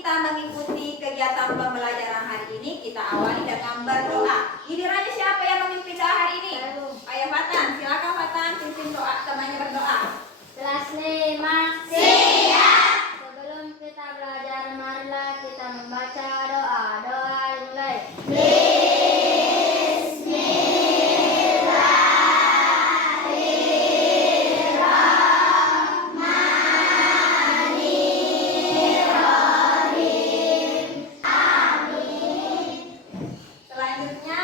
kita mengikuti kegiatan pembelajaran hari ini, kita awali dengan berdoa. Gilirannya siapa yang memimpin doa hari ini? Ayah Fatan, silakan Fatan pimpin doa, temannya berdoa. Kelas 5. Siap. Sebelum kita belajar, marilah kita membaca doa. Doa dimulai. Selanjutnya,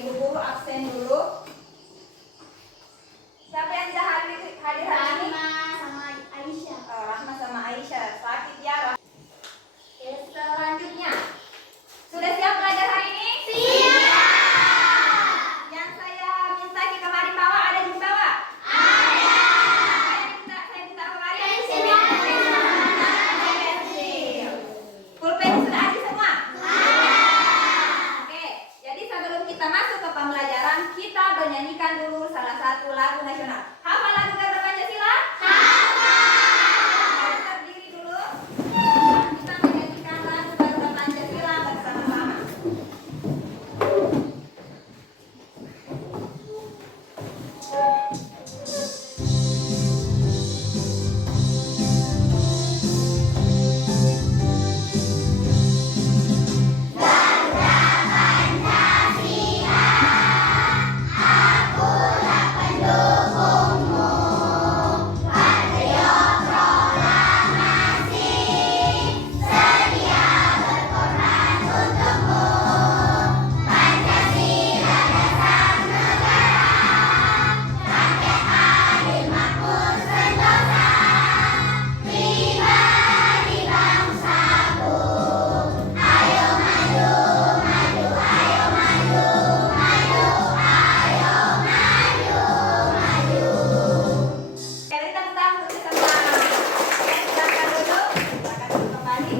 Ibu Guru absen dulu. Siapa yang sudah hadir hari ini? Rahma sama Aisyah. Rahma sama Aisyah. Sakit ya. Oke, selanjutnya. Sudah siap belajar hari ini? Siap. Yang saya minta di kemarin bawa ada di bawah? Ada. Saya minta kemarin. Pensil. Pensil. Pulpen sudah ada semua? Ada. Oke, jadi sebelum kita masuk ke pembelajaran, kita menyanyikan dulu salah satu lagu nasional. Hafal lagu Garuda Pancasila? Hafal. Terdiri dulu. Kita menyanyikan lagu Garuda Pancasila bersama-sama. Akulah pendukungmu, patriot proklamasi, sedia berkorban untukmu. Pancasila dasar negara, rakyat adil makmur sentosa, pribadi bangsaku. Ayo maju, maju, ayo maju, maju, ayo maju, maju. Oke, kita tentang bersama. Oke, silakan dulu. Silakan dulu kembali.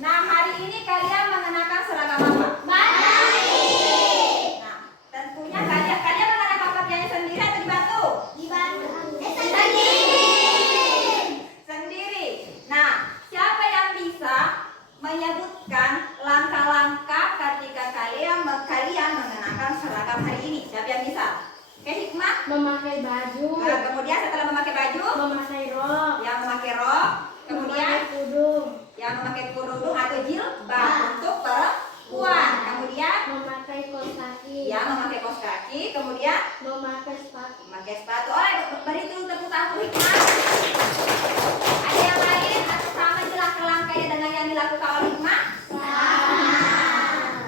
Nah, hari ini kalian mengenakan seragam apa? Batik. Nah, tentunya kalian mengenakan pakaiannya sendiri atau dibantu? Sendiri. Nah, siapa yang bisa menyebutkan langkah-langkah ketika kalian mengenakan seragam hari ini? Siapa yang bisa? Oke, Hikmah. Memakai baju. Nah, kemudian setelah memakai baju, Memakai rok. yang memakai rok, kemudian Memakai tudung. yang memakai kerudung atau jilbab untuk perempuan, kemudian Memakai kaos kaki. yang memakai kaos kaki, kemudian Memakai sepatu. memakai sepatu. Beri dulu tepuk tangan untuk Hikmah. Ada yang lain atau sama aja langkah-langkahnya dengan yang dilakukan oleh Hikmah?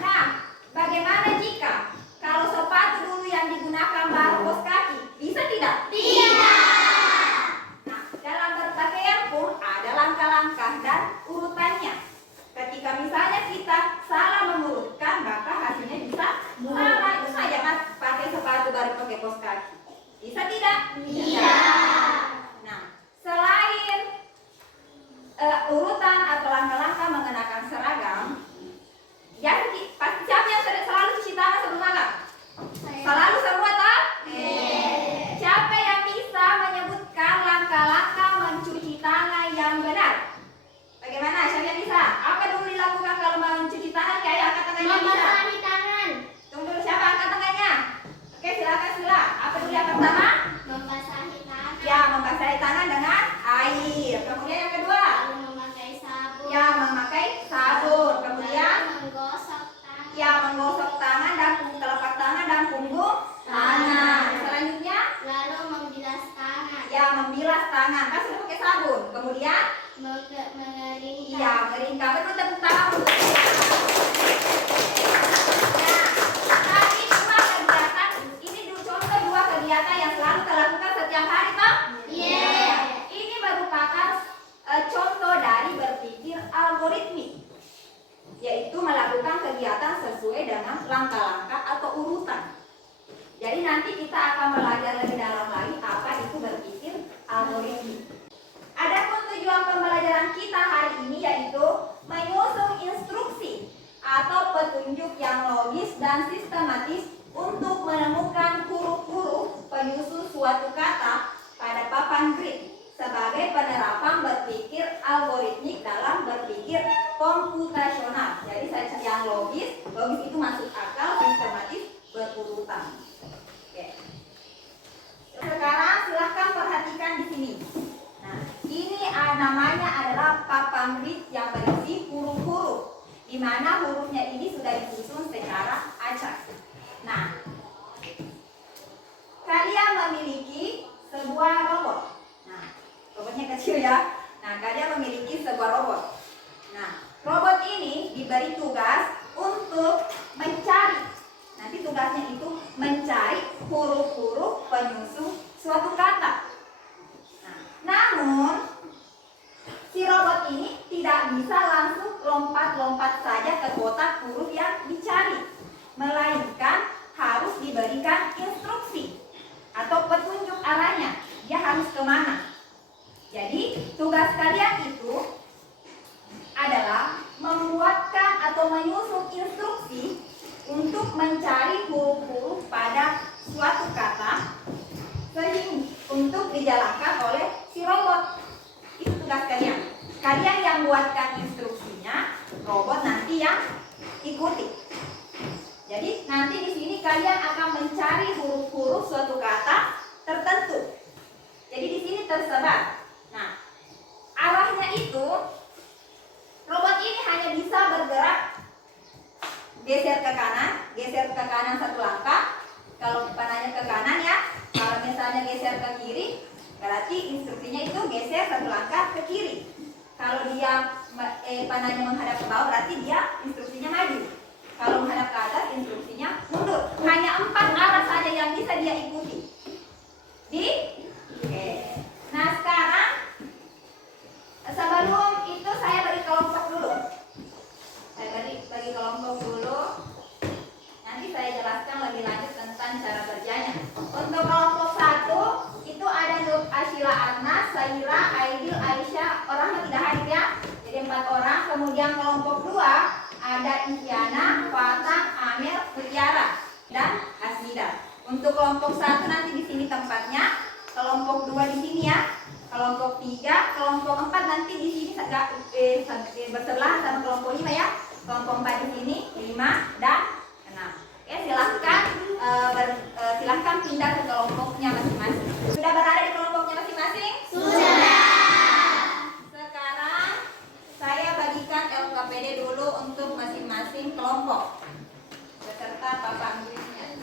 Nah, bagaimana jika kalau sepatu dulu yang digunakan baru kaos kaki? Bisa tidak? Tidak. Nah, dalam berpakaian pun ada langkah-langkah dan urutannya. Ketika misalnya kita salah mengurutkan, maka hasilnya bisa sama. Itu saja kan pakai sepatu baru pakai kaos kaki. Bisa tidak? Tidak. Nah, selain urutan atau langkah-langkah mengenakan seragam, pasti siapa yang selalu cuci tangan sebelum makan? Selalu semua tak? Siapa yang bisa menyebutkan langkah-langkah mencuci tangan yang benar? Bagaimana? Siapa yang bisa? Apa dulu dilakukan kalau mencuci tangan? Kayak angkat tangannya bisa. Membasahi tangan. Tunggu dulu, siapa angkat tangannya? Oke, silakan Sila. Apa dulu yang pertama? Membasahi tangan. Ya, membasahi tangan dengan air. Kemudian yang kedua? Lalu memakai sabun. Ya, memakai sabun. Kemudian menggosok tangan. ya, menggosok tangan dan telapak tangan dan punggung tangan. Selanjutnya Lalu membilas tangan. ya, membilas tangan. Kan sudah pakai sabun. Kemudian Mengeringkan. iya, mengeringkan. Betul, tepuk tangan untuk dia. Nah, tadi dua kegiatan. Ini contoh dua kegiatan yang selalu kita lakukan setiap hari, toh? Iya. Ini merupakan contoh dari berpikir algoritmik, yaitu melakukan kegiatan sesuai dengan langkah-langkah atau urutan. Jadi nanti kita akan belajar lebih dalam lagi apa itu berpikir algoritmik. Adapun tujuan pembelajaran kita hari ini yaitu menyusun instruksi atau petunjuk yang logis dan sistematis untuk menemukan huruf-huruf penyusun suatu kata pada papan grid sebagai sebagai penerapan berpikir algoritmik dalam berpikir komputasional. Jadi yang logis itu masuk akal, sistematis, berurutan. Oke. Sekarang silahkan perhatikan di sini. Nah, ini namanya adalah papan grid yang berisi huruf-huruf, di mana hurufnya ini sudah disusun secara acak. Nah, kalian memiliki sebuah robot. Nah, robotnya kecil ya. Nah, kalian memiliki sebuah robot. Nah, robot ini diberi tugas untuk mencari. Nanti tugasnya itu mencari huruf-huruf penyusun suatu kata. Nah, namun si robot ini tidak bisa langsung lompat-lompat saja ke kotak huruf yang dicari, melainkan harus diberikan instruksi atau petunjuk arahnya. Dia harus kemana? Jadi tugas kalian itu adalah membuatkan atau menyusun instruksi untuk mencari huruf-huruf pada suatu kata sehingga untuk dijalankan oleh si robot. Itu tugas kalian. Kalian yang buatkan instruksinya, robot nanti yang ikuti. Jadi nanti di sini kalian akan mencari huruf-huruf suatu kata tertentu. Jadi di sini tersebar. Nah, arahnya itu robot ini hanya bisa bergerak geser ke kanan satu langkah. Kalau panahnya ke kanan ya. Kalau misalnya geser ke kiri, berarti instruksinya itu geser satu langkah ke kiri. Kalau dia panahnya menghadap ke bawah, berarti dia instruksinya maju. Kalau menghadap ke atas, instruksinya mundur. Hanya 4 arah saja yang bisa dia ikuti. Oke. Nah, sekarang sebelum itu saya bagi kelompok dulu. Saya bagi kelompok dulu. Nanti saya jelaskan lebih lanjut tentang cara kerjanya. Untuk kelompok 1 itu ada Nur Ashila Arnas, Saira, Aidil, Aisyah. Orangnya tidak hadir ya. Jadi 4 orang. Kemudian kelompok 2 ada Isyana, Fatah, Amir, Mutiara, dan Hasida. Untuk kelompok 1 nanti di sini tempatnya. Kelompok 2 di sini ya. Kelompok 3, kelompok 4 nanti di sini bersebelahan sama kelompok 5 ya. Kelompok 4 di sini 5 dan 6. Oke, silahkan pindah ke kelompoknya masing-masing. Sudah berada di kelompoknya masing-masing? Sudah. Sekarang saya bagikan LKPD dulu untuk masing-masing kelompok beserta papan gridnya.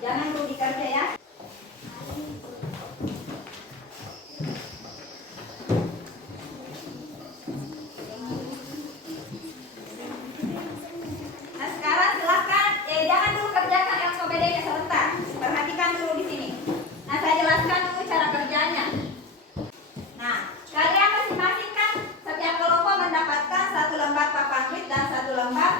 Jangan dulu dikerja ya. Nah, sekarang silahkan jangan dulu kerjakan LKPD-nya sebentar. Perhatikan dulu di sini. Nah, saya jelaskan dulu cara kerjanya. Nah, kalian masing-masing kan setiap kelompok mendapatkan 1 lembar papan grid dan 1 lembar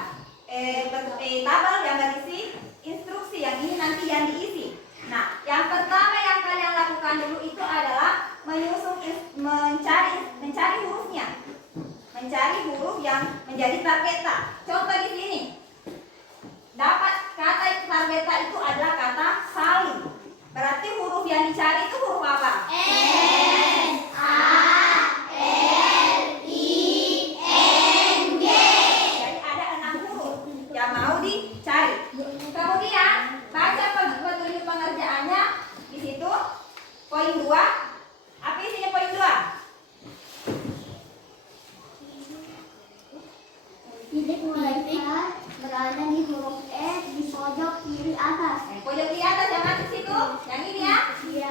tabel yang berisi instruksi. Yang ini nanti yang diisi. Nah, yang pertama yang kalian lakukan dulu itu adalah mencari hurufnya. Mencari huruf yang menjadi targeta. Contoh di sini. Dapat kata targeta itu adalah kata saling. Berarti huruf yang dicari itu huruf apa? S A L I N G. Jadi ada 6 huruf yang mau dicari. Kemudian baca petunjuk pengerjaannya di situ. Poin 2. Apa isinya poin 2? Titik berada di huruf E di pojok kiri atas. Pojok kiri atas yang mana di situ? Yang ini ya? Iya.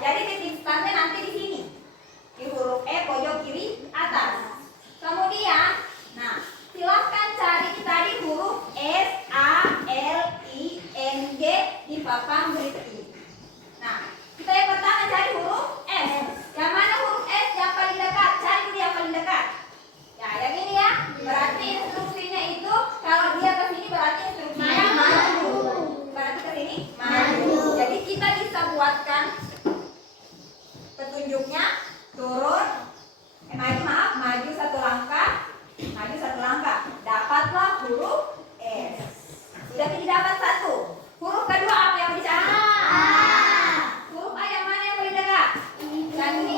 Jadi titik startnya nanti di sini. Di huruf E pojok kiri atas. Kemudian, nah, silahkan cari tadi huruf S A L I N G di papan grid ini. Nah, kita yang pertama cari huruf S. Yang mana huruf S yang paling dekat? Cari dulu yang paling dekat. Ya, yang ini ya. Berarti instruksinya itu kalau dia ke sini berarti instruksinya maju. Berarti ke sini maju. Jadi kita bisa buatkan petunjuknya turun, maju 1 langkah, maju 1 langkah. Dapatlah huruf S. Sudah didapat 1. Huruf kedua apa yang dicari? A. Huruf A yang mana yang paling dekat? Yang ini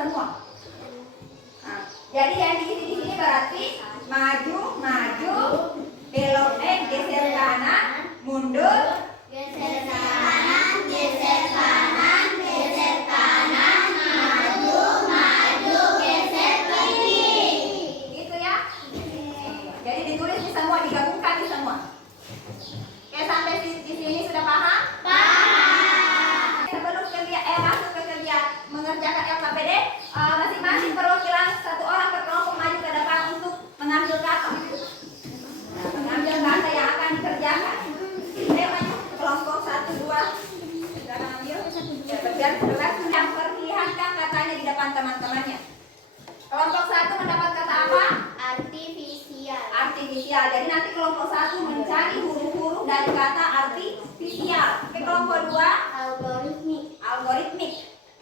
semua. Nah, jadi yang di sini berarti maju, maju, belok geser kanan, mundur, Geser kanan, geser kanan, geser kanan, maju, maju, geser kiri. gitu ya. Jadi ditulis di semua, digabungkan di semua. Oke, sampai di sini sudah paham? Paham. Sebelum masuk ke kerja mengerjakan LKPD, masing-masing perwakilan satu orang per kelompok maju ke depan untuk mengambil kata. Nah, mengambil kata yang akan dikerjakan. Ayo maju kelompok 1, 2. Sekarang ambil. Ya, bagian 11 yang perlihatkan katanya di depan teman-temannya. Kelompok 1 mendapat kata apa? Artifisial. Artifisial. Jadi nanti kelompok 1 mencari huruf-huruf dari kata artifisial. Oke, kelompok 2 Algoritmik. algoritmik.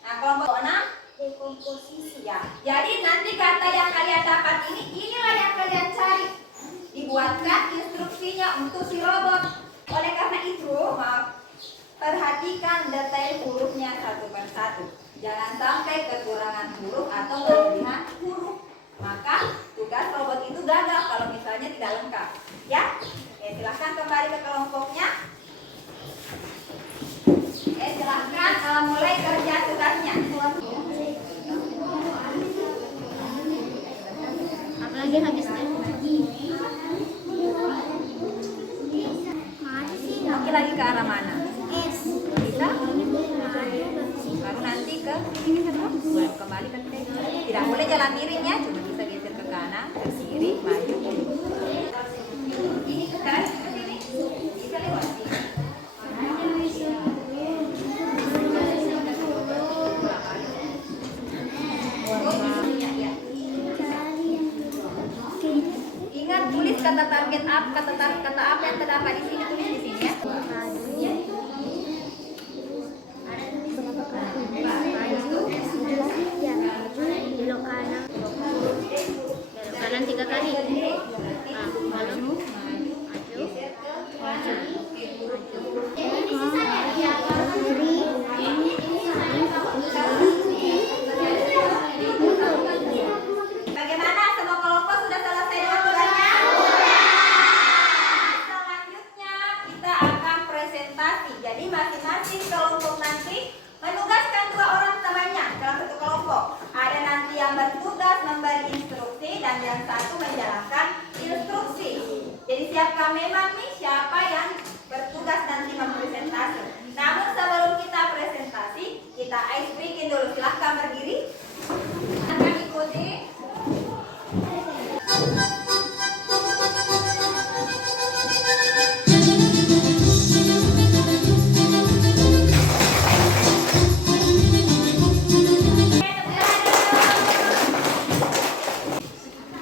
Nah, kelompok 6 Dekomposisi. ya. Jadi nanti kata yang kalian dapat inilah yang kalian cari. Dibuatkan instruksinya untuk si robot. Oleh karena itu, perhatikan detail hurufnya satu per satu. Jangan sampai kekurangan huruf atau kelebihan huruf. Maka tugas robot itu gagal kalau misalnya tidak lengkap. Ya, silahkan kembali ke kelompoknya. Silahkan mulai kerja tugasnya. Apalagi habis Oke, lagi ke arah mana? S. Bisa? Baru nanti ke sini kembali ke T. Tidak boleh jalan miring ya, cuma bisa geser ke kanan, ke kiri, maju. Ini ke kanan, ke sini. Bisa lewat sini. Ingat tulis kata target apa, kata apa yang terdapat di sini, tulis di sini ya. Belok kanan. Belok kanan 3 kali. Maju. Bagaimana, semua kelompok sudah selesai dengan tugasnya? Selanjutnya kita akan presentasi. Jadi masing-masing kelompok nanti menugaskan 2 orang temannya dalam satu kelompok. Ada nanti yang bertugas memberi instruksi dan yang satu menjalankan instruksi. Jadi siapkan memang nih siapa yang bertugas nanti mempresentasi. Namun sebelum kita presentasi, kita ice breaking dulu. Silahkan berdiri. Akan ikuti.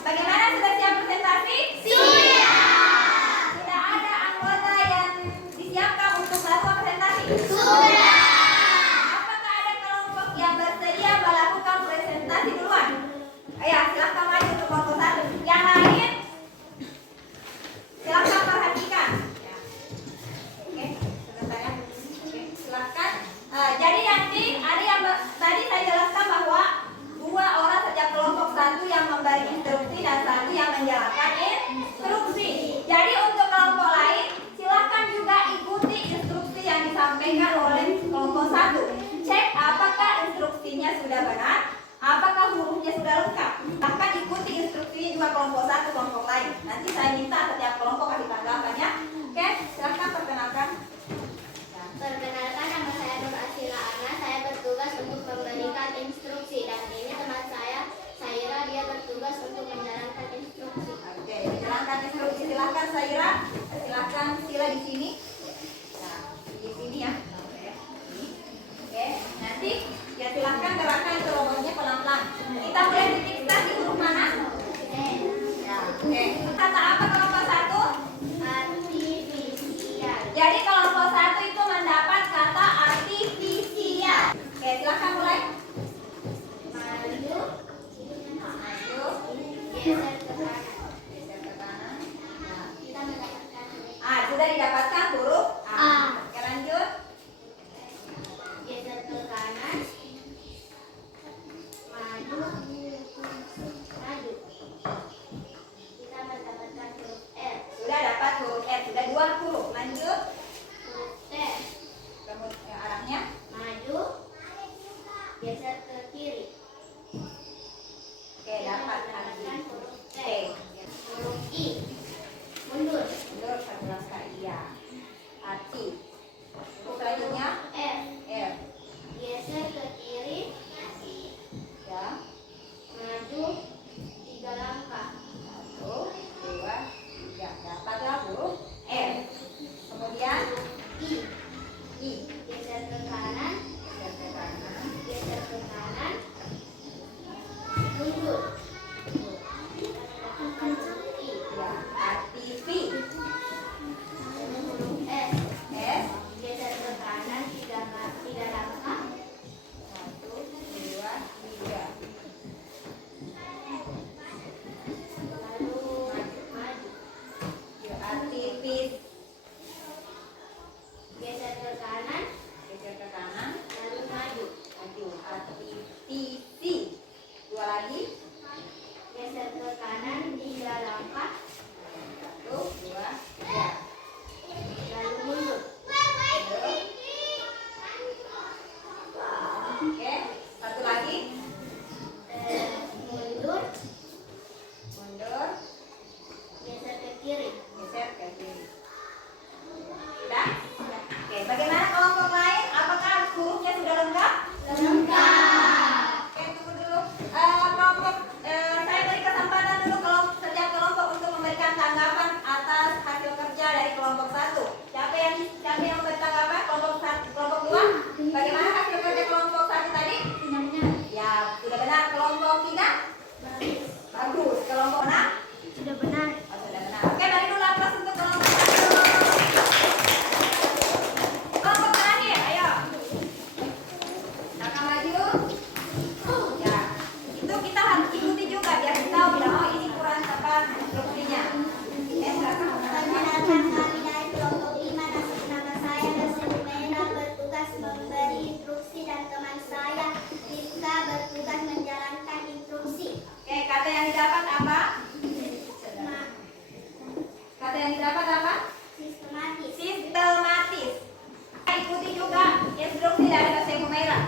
Bagaimana, sudah siap presentasi? Sudah. Sudah ada anggota yang disiapkan untuk melakukan presentasi? Sudah. Apakah ada kelompok yang bersedia melakukan presentasi duluan? Ayo, silahkan maju untuk kelompok 1. Yang lain, silahkan perhatikan. Ya. Oke, sebentar ya. Oke, silahkan. Jadi nanti ada yang tadi saya jelaskan bahwa 2 orang setiap kelompok, 1 yang memberi instruksi dan 1 yang menjalankan instruksi. Jadi untuk kelompok lain, silakan juga ikuti instruksi yang disampaikan oleh kelompok 1. Cek apakah instruksinya sudah benar, apakah hurufnya sudah lengkap. Bahkan ikuti instruksinya juga kelompok 1, kelompok lain. Nanti saya minta setiap kelompok kasih tanggapan ya. Oke, silakan perkenalkan. Perkenalkan, nama saya Nur Asila Ana. Saya bertugas untuk memberikan instruksi dan ini teman saya Saira, dia bertugas untuk menjalankan instruksi. Oke, menjalankan instruksi. Silakan Saira, silakan Sila di sini. Nah, di sini ya. Oke, nanti ya silakan gerakan itu robotnya pelan-pelan. Kita mulai titik start di huruf mana? Ya, oke. Kata apa kelompok 1? bagaimana kelompok lain? Apakah hurufnya sudah lengkap? Lengkap. Oke, tunggu dulu. Saya beri kesempatan dulu setiap kelompok untuk memberikan tanggapan atas hasil kerja dari kelompok 1. Siapa yang memberi tanggapan? Kelompok 2. Bagaimana hasil kerja kelompok 1 tadi? Sudah benar. Ya, sudah benar. Kelompok 3? Bagus. Kelompok 6? Sudah benar. Oh, sudah benar. Oke, beri dulu aplaus untuk kelompok 1. Kelompok terakhir, ayo. Kakak maju. Ya, itu kita harus ikuti juga biar kita tahu bilang oh ini kurang tepat instruksinya. Silakan. Perkenalkan kami dari kelompok 5. Nama saya Nasi Humaira, bertugas memberi instruksi dan teman saya Rizka bertugas menjalankan instruksi. Oke, kata yang didapat apa? Ma- Kata yang didapat apa? Sistematis. Sistematis. Ikuti juga instruksi dari Nasi Humaira.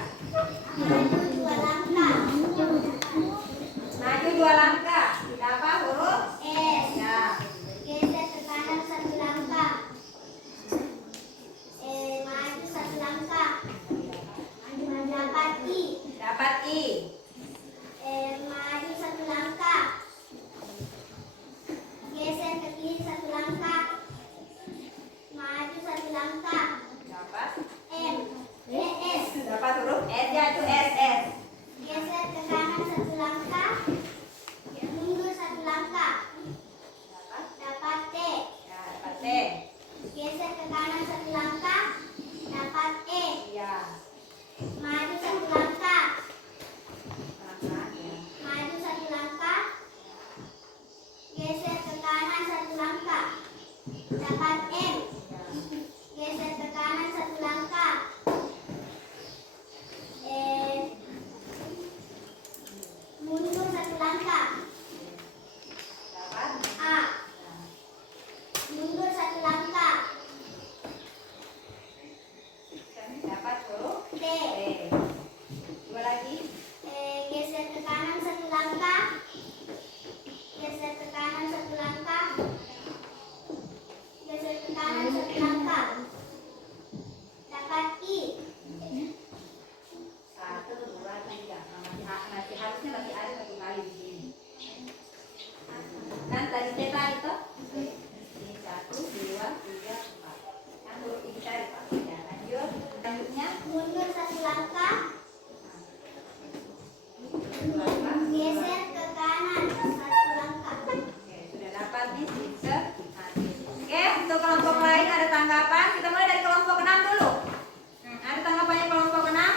Maju 2 langkah. Maju 2 langkah. Didapat huruf S. ya. Geser ke kanan 1 langkah. Maju 1 langkah. Dapat I. Dapat I. Maju 1 langkah. Geser ke kiri 1 langkah. Maju 1 langkah. Dapat. M. S. Dapat huruf S ya, itu SS. Geser ke kanan 1 langkah. Mundur 1 langkah. Dapat T. Ya, dapat T. Geser ke kanan 1 langkah. Dapat E. Ya. Maju 1 langkah. Langkah, ya. Maju 1 langkah. Geser ke kanan 1 langkah. Dapat M. Geser ke kanan 1 langkah. Mundur 1 langkah. Dapat. A. Mundur 1 langkah. Dapat huruf T. T. Dua lagi. Geser ke kanan 1 langkah. Geser ke kanan 1 langkah. Geser ke kanan 1 langkah. Dapat I. 1, 2, 3. Masih harusnya masih ada 1 kali di sini. Kan tadi kita itu ini 1, 2, 3, 4. Kan huruf I kita dipakai ya. Lanjut. Lanjutnya Mundur 1 langkah. langkah. Geser ke kanan 1 langkah. Oke, sudah dapat nih sistematis. Oke, untuk kelompok lain ada tanggapan. Kita mulai dari kelompok 6 dulu. Ada tanggapannya kelompok 6?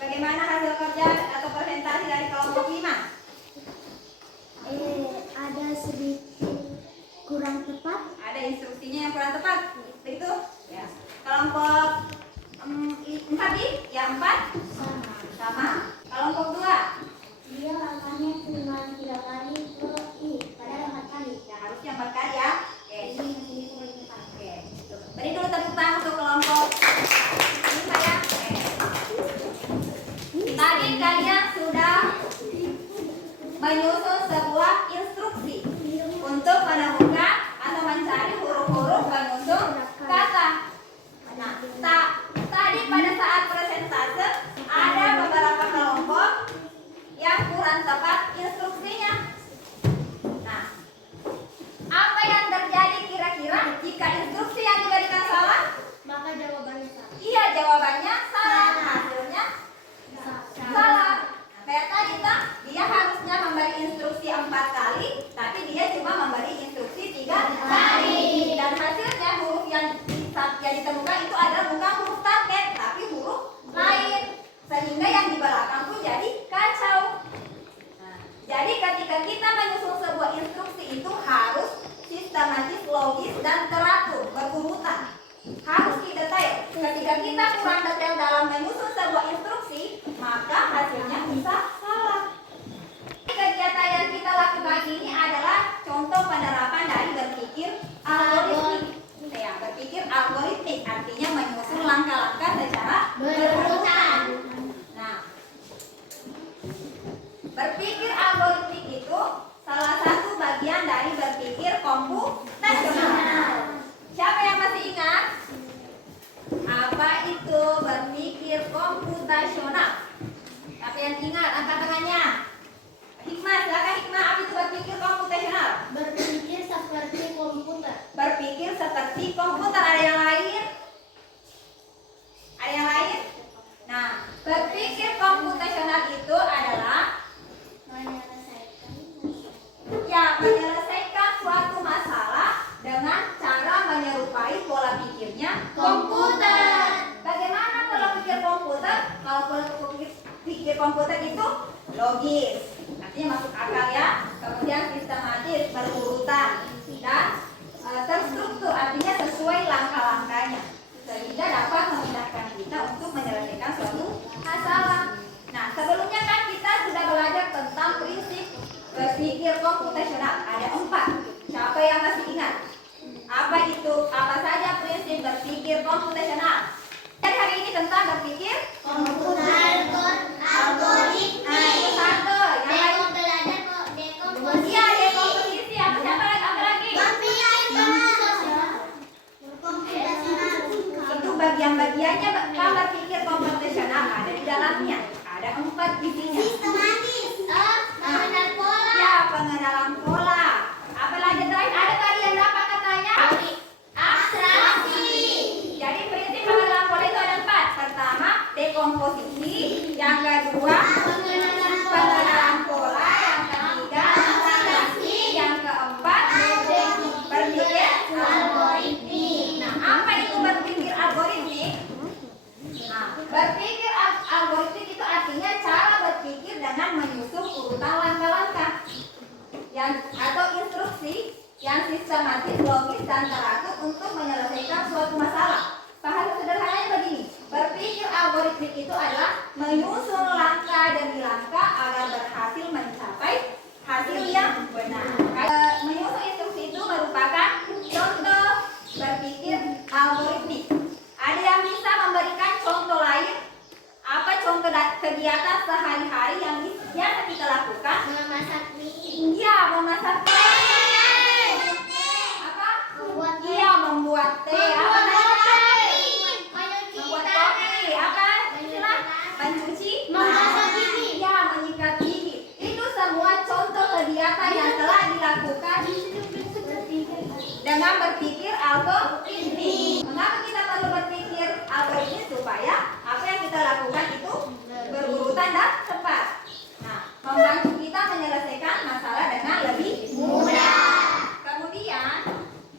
Bagaimana hasil kerja atau presentasi dari kelompok 5? Ada sedikit kurang tepat. Ada instruksinya yang kurang tepat. Itu ya. Kelompok 4 di? Ya 4? Sama. Kelompok 2? Dia langkahnya cuma 3 kali ke I, padahal 4 kali. Ya harusnya 4 kali ya. Oke. Ini masih kurang tepat. Oke. Beri dulu tepuk tangan untuk kelompok 5 ya. Oke. Tadi kalian sudah menyusun sebuah instruksi untuk menemukan atau mencari huruf-huruf penyusun kata. Nah, tadi pada saat presentase ada beberapa kelompok yang kurang tepat instruksinya. Nah, apa yang terjadi kira-kira jika instruksi yang diberikan salah? Maka jawabannya salah. Iya, jawabannya salah. Hasilnya salah. Kayak tadi tak, dia harusnya memberi instruksi 4 kali, tapi dia cuma memberi instruksi 3 kali. Dan hasilnya huruf yang ditemukan itu adalah bukan huruf target, tapi huruf lain. Sehingga yang di belakang pun jadi kacau. Nah, jadi ketika kita menyusun sebuah instruksi itu harus sistematis, logis, dan teratur, berurutan. Harus detail. Ketika kita kurang detail dalam menyusun sebuah instruksi, maka hasilnya bisa salah. Kegiatan yang kita lakukan ini adalah contoh penerapan dari berpikir algoritmik. Ya, berpikir algoritmik artinya menyusun langkah-langkah secara berurutan. Nah, berpikir algoritmik itu salah satu bagian dari berpikir komputasional. Siapa yang masih ingat apa Apa itu berpikir komputasional? Apa yang ingat? Angkat tangannya. Hikmah, silakan Hikmah. Apa itu berpikir komputasional? Berpikir seperti komputer. Berpikir seperti komputer. Ada yang lain? Ada yang lain? Nah, berpikir komputasional itu adalah menyelesaikan suatu masalah dengan cara menyerupai pola pikirnya komputer. Bagaimana pola pikir komputer? Kalau pola pikir komputer itu logis, artinya masuk akal ya. Kemudian sistematis, berurutan dan terstruktur, artinya sesuai langkah-langkahnya, sehingga dapat memudahkan kita untuk menyelesaikan suatu masalah. Nah, sebelumnya kan kita sudah belajar tentang prinsip berpikir komputasional. Ada 4. Siapa yang masih ingat? Apa itu? Apa saja prinsip berpikir komputasional? Jadi hari ini tentang berpikir Komputer, algoritma. Nah, itu satu. Yang lain? Belajar dekomposisi. Iya, dekomposisi. Apa lagi? Itu bagian-bagiannya kalau berpikir komputasional ada di dalamnya. Ada 4 isinya. Mengenal pola. Ya, pengenalan pola. Apa lagi terakhir? Ada tadi yang apa katanya? Abstraksi. Jadi prinsip pengenalan pola itu ada 4. Pertama, dekomposisi. Yang kedua, pengenalan pola. Yang ketiga, abstraksi. Yang keempat, berpikir algoritmik. Nah, apa itu berpikir algoritmik? Nah, berpikir algoritmik itu artinya cara berpikir dengan menyusun urutan langkah-langkah atau instruksi yang sistematis, logis, dan teratur untuk menyelesaikan suatu masalah. Bahasa sederhananya begini, berpikir algoritmik itu adalah menyusun langkah demi langkah agar berhasil mencapai hasil yang benar. Menyusun instruksi itu merupakan contoh berpikir algoritmik. Ada yang bisa memberikan contoh lain? Apa contoh kegiatan sehari-hari yang biasa kita lakukan? Memasak mie. Iya, memasak teh. Apa? Iya, membuat teh. Apa lagi? Membuat kopi. Apa? Istilah? Mencuci. Memasak gigi. Iya, menyikat gigi. Itu semua contoh kegiatan yang telah dilakukan dengan berpikir algoritmik. Mengapa kita perlu berpikir algoritmik? Supaya apa yang kita lakukan itu berurutan dan tepat. Nah, membantu kita menyelesaikan masalah dengan lebih mudah. Kemudian,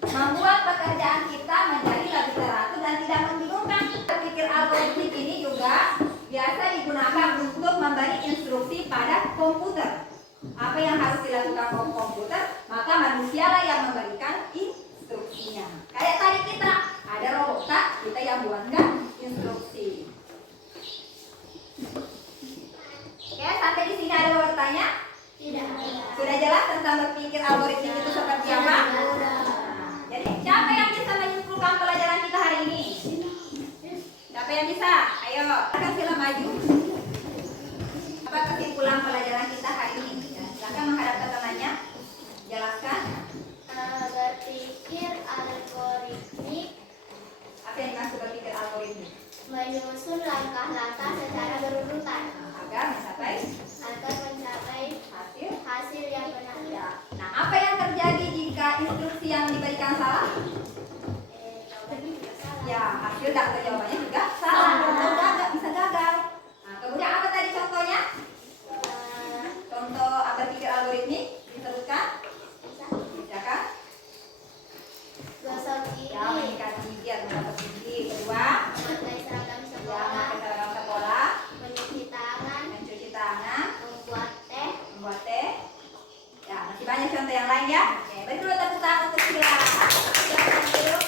membuat pekerjaan kita menjadi lebih teratur dan tidak membingungkan. Berpikir algoritmik ini juga biasa digunakan untuk memberi instruksi pada komputer. Apa yang harus dilakukan komputer, maka manusialah yang memberikan instruksinya. Kayak tadi kita ada robot, kita yang buatkan instruksi. Oke, sampai di sini ada yang bertanya? Tidak ada. Sudah jelas tentang berpikir algoritmik itu seperti apa? Nah, jadi siapa yang bisa menyimpulkan pelajaran kita hari ini? Siapa yang bisa? Ayo, silakan sila maju. Apa kesimpulan pelajaran kita hari ini? Silakan menghadap ke temannya. Jelaskan. Berpikir algoritmik Apa yang dimaksud berpikir algoritmik? menyusun langkah-langkah secara berurutan Agar mencapai hasil yang benar. ya. Nah, apa yang terjadi jika instruksi yang diberikan salah? Ya, hasil atau jawabannya juga salah. Atau gagal, bisa gagal. Nah, kemudian apa tadi contohnya? Contoh berpikir algoritmik disebutkan? Bisa kan? Gosok gigi, Ya, menyikat gigi atau mendapat gigi. Kedua, memakai seragam ya, sekolah, memakai seragam sekolah, mencuci tangan, mencuci tangan, membuat teh. membuat teh. Ya, masih banyak contoh yang lain ya. Oke, beri dulu tepuk tangan untuk Sila. Silakan duduk.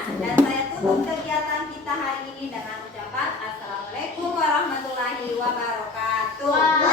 dan saya tutup kegiatan kita hari ini dengan ucapan Assalamualaikum warahmatullahi wabarakatuh.